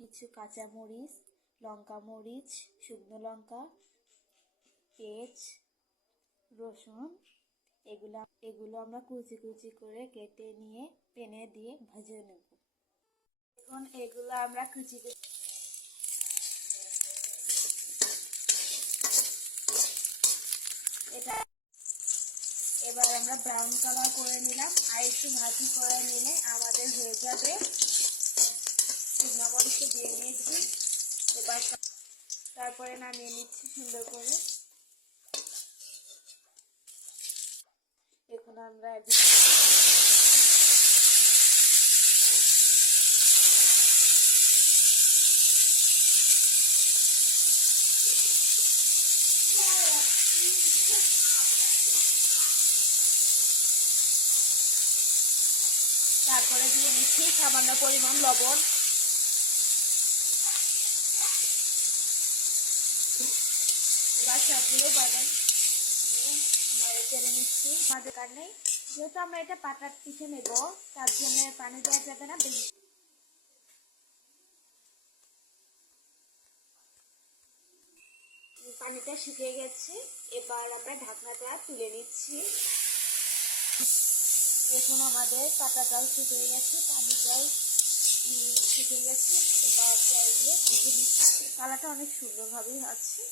কিছু কাঁচামরিচ, লঙ্কা মরিচ, শুকনো লঙ্কা, পেঁয়াজ, রসুন এগুলো আমরা কুচি কুচি করে কেটে নিয়ে প্যানে দিয়ে ভেজে নেব। এখন এগুলো আমরা কুচি কুচি এটা এবার আমরা ব্রাউন কালার করে নিলাম। আর একটু ভাজি করে নিলে আমাদের হয়ে যাবে। শুকনো মরিচে দিয়ে নিয়েছি, এবার তারপরে নামিয়ে নিচ্ছি সুন্দর করে। এখন আমরা তারপরে দিয়ে নিচ্ছি সামান্য পরিমাণ লবণ। এবার সবগুলো বাদাম নেড়ে চেড়ে নিচ্ছি। আমাদের কারণে যেহেতু আমরা এটা পাটার পিঠে নেব, তার জন্য পানি দেওয়া যাবে না। পানিটা শুকিয়ে গেছে, এবার আমরা ঢাকনাটা তুলে নিচ্ছি। এখন আমাদের পাটাটাও শুকিয়ে গেছে, পানিটাও শুকিয়ে গেছে। এবার জল দিয়ে ভেজে নিচ্ছি। কালারটা অনেক সুন্দরভাবেই আছে।